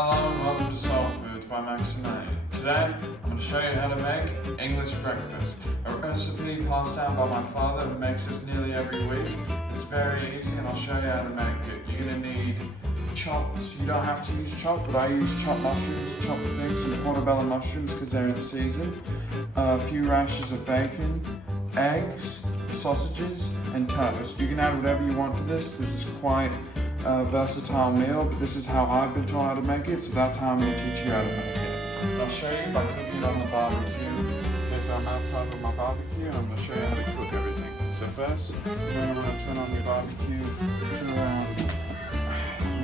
Hello and welcome to Soul Foods by Maximilian. Today, I'm going to show you how to make English breakfast. A recipe passed down by my father who makes this nearly every week. It's very easy and I'll show you how to make it. You're going to need chops. You don't have to use chop, but I use chopped mushrooms, chopped figs and portobello mushrooms because they're in season. A few rashers of bacon, eggs, sausages and toast. You can add whatever you want to this. This is quite a versatile meal, but this is how I've been taught how to make it, so that's how I'm going to teach you how to make it. And I'll show you by cooking it on the barbecue. Okay, so I'm outside with my barbecue and I'm going to show you how to cook everything. So first, you're going to want to turn on your barbecue to around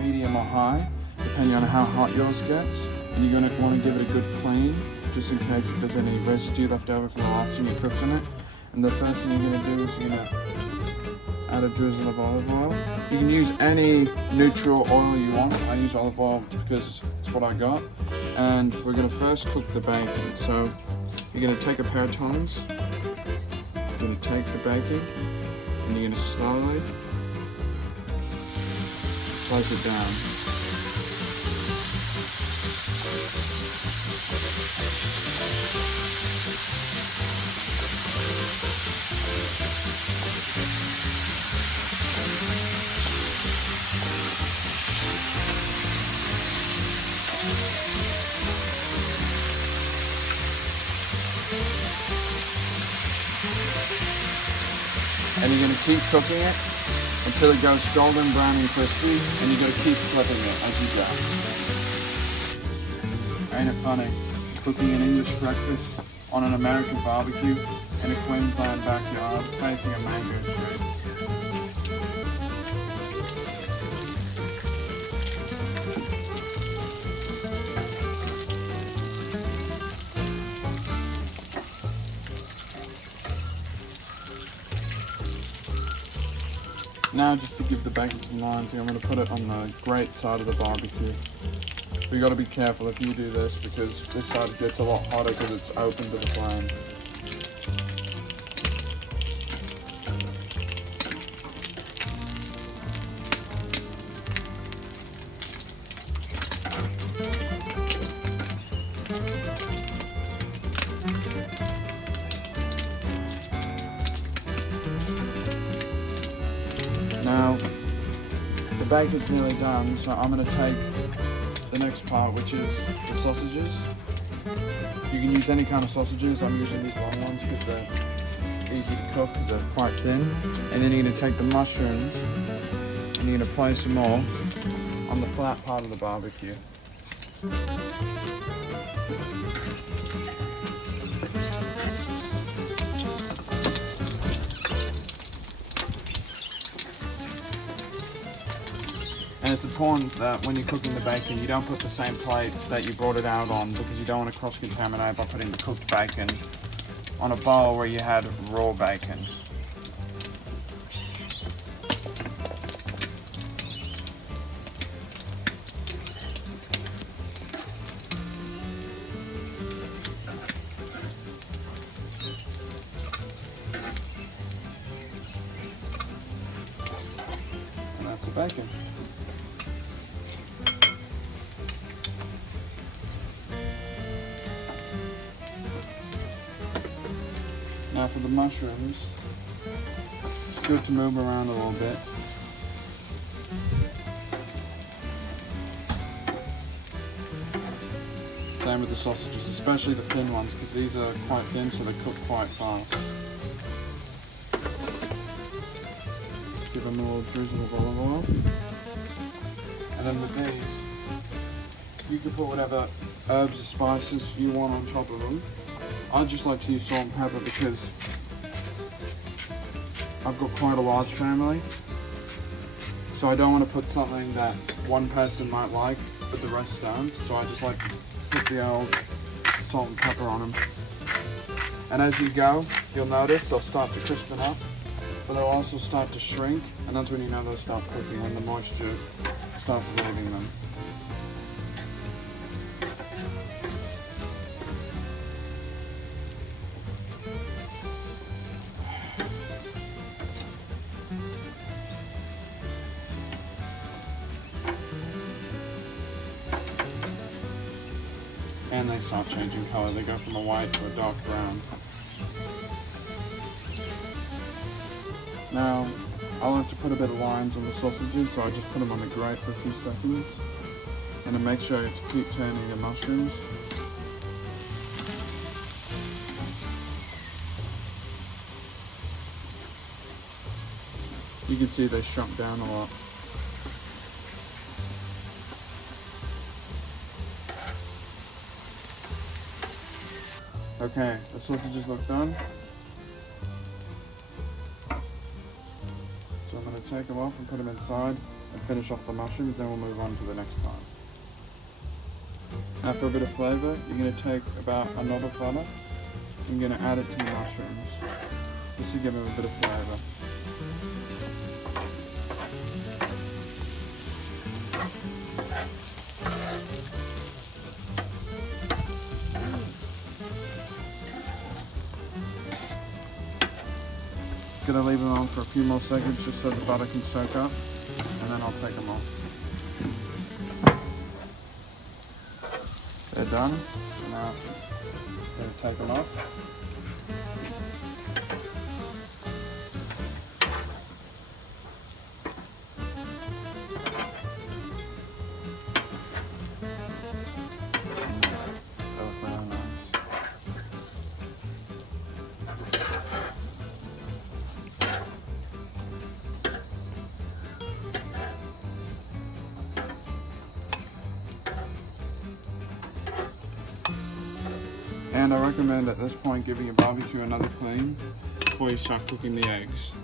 medium or high, depending on how hot yours gets. And you're going to want to give it a good clean, just in case if there's any residue left over from the last time you cooked on it. And the first thing you're going to do is you're going to add a drizzle of olive oil. You can use any neutral oil you want. I use olive oil because it's what I got. And we're going to first cook the bacon. So you're going to take a pair of tongs, you're going to take the bacon, and you're going to slowly place it down. And you're going to keep cooking it until it goes golden brown and crispy, and you're going to keep flipping it as you go. Ain't it funny? Cooking an English breakfast on an American barbecue in a Queensland backyard facing a mango tree. Now, just to give the bacon some lines, I'm going to put it on the grate side of the barbecue. But you got to be careful if you do this because this side gets a lot hotter because it's open to the flame. Now, the bacon's nearly done, so I'm going to take the next part, which is the sausages. You can use any kind of sausages. I'm using these long ones because they're easy to cook because they're quite thin. And then you're going to take the mushrooms and you're going to place them all on the flat part of the barbecue. And it's important that when you're cooking the bacon, you don't put the same plate that you brought it out on because you don't want to cross-contaminate by putting the cooked bacon on a bowl where you had raw bacon. And that's the bacon. Now for the mushrooms, it's good to move around a little bit. Same with the sausages, especially the thin ones, because these are quite thin, so they cook quite fast. Give them a little drizzle of olive oil. And then with these, you can put whatever herbs or spices you want on top of them. I just like to use salt and pepper because I've got quite a large family, so I don't want to put something that one person might like but the rest don't, so I just like to put the old salt and pepper on them. And as you go, you'll notice they'll start to crispen up, but they'll also start to shrink, and that's when you know they'll start cooking, when the moisture starts leaving them. then they start changing colour. They go from a white to a dark brown. Now, I like to put a bit of lines on the sausages, so I just put them on the grate for a few seconds. And then make sure to keep turning the mushrooms. You can see they shrunk down a lot. Okay, the sausages look done. So I'm going to take them off and put them inside and finish off the mushrooms, then we'll move on to the next part. Now for a bit of flavour, you're going to take about a knob of butter and you're going to add it to the mushrooms, just to give them a bit of flavour. Gonna leave them on for a few more seconds just so the butter can soak up, and then I'll take them off. They're done, so now I'm gonna take them off. They look really nice. And I recommend at this point giving your barbecue another clean before you start cooking the eggs.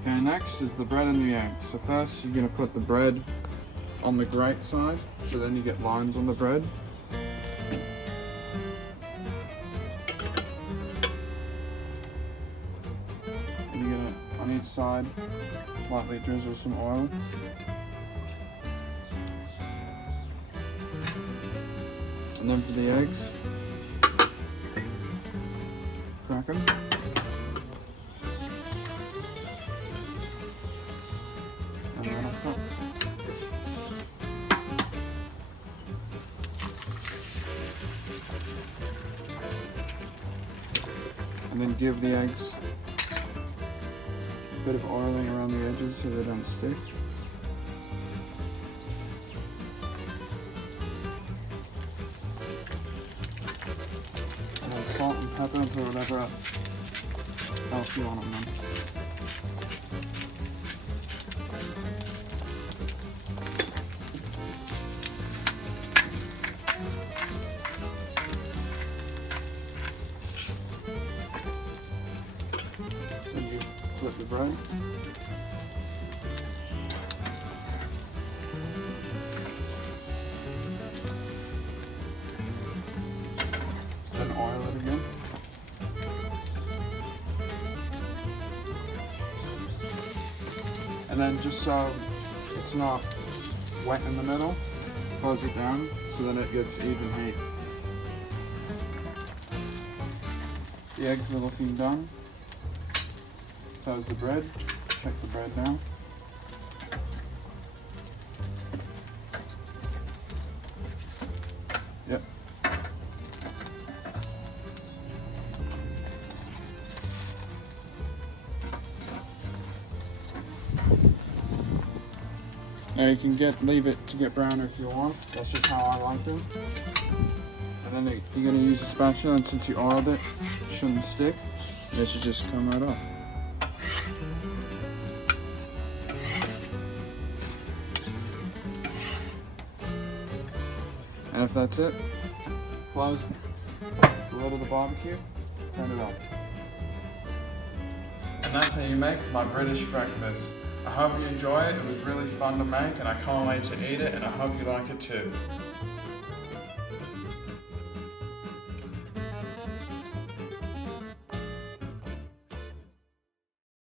Okay, next is the bread and the eggs. So first you're going to put the bread on the grate side, so then you get lines on the bread. And you're going to, on each side, lightly drizzle some oil. And then for the eggs, crack them. And then off top. And then give the eggs a bit of oiling around the edges so they don't stick. Salt and pepper and put whatever else you want on them. Then you flip the bread. Then oil it again. And then just so it's not wet in the middle, close it down so then it gets even heat. The eggs are looking done. So is the bread. Check the bread now. Yep. Now you can leave it to get browner if you want. That's just how I like them. And then you're going to use a spatula, and since you oiled it, it shouldn't stick. It should just come right off. And if that's it, close the lid of the barbecue, turn it off. And that's how you make my British breakfast. I hope you enjoy it. It was really fun to make and I can't wait to eat it, and I hope you like it too.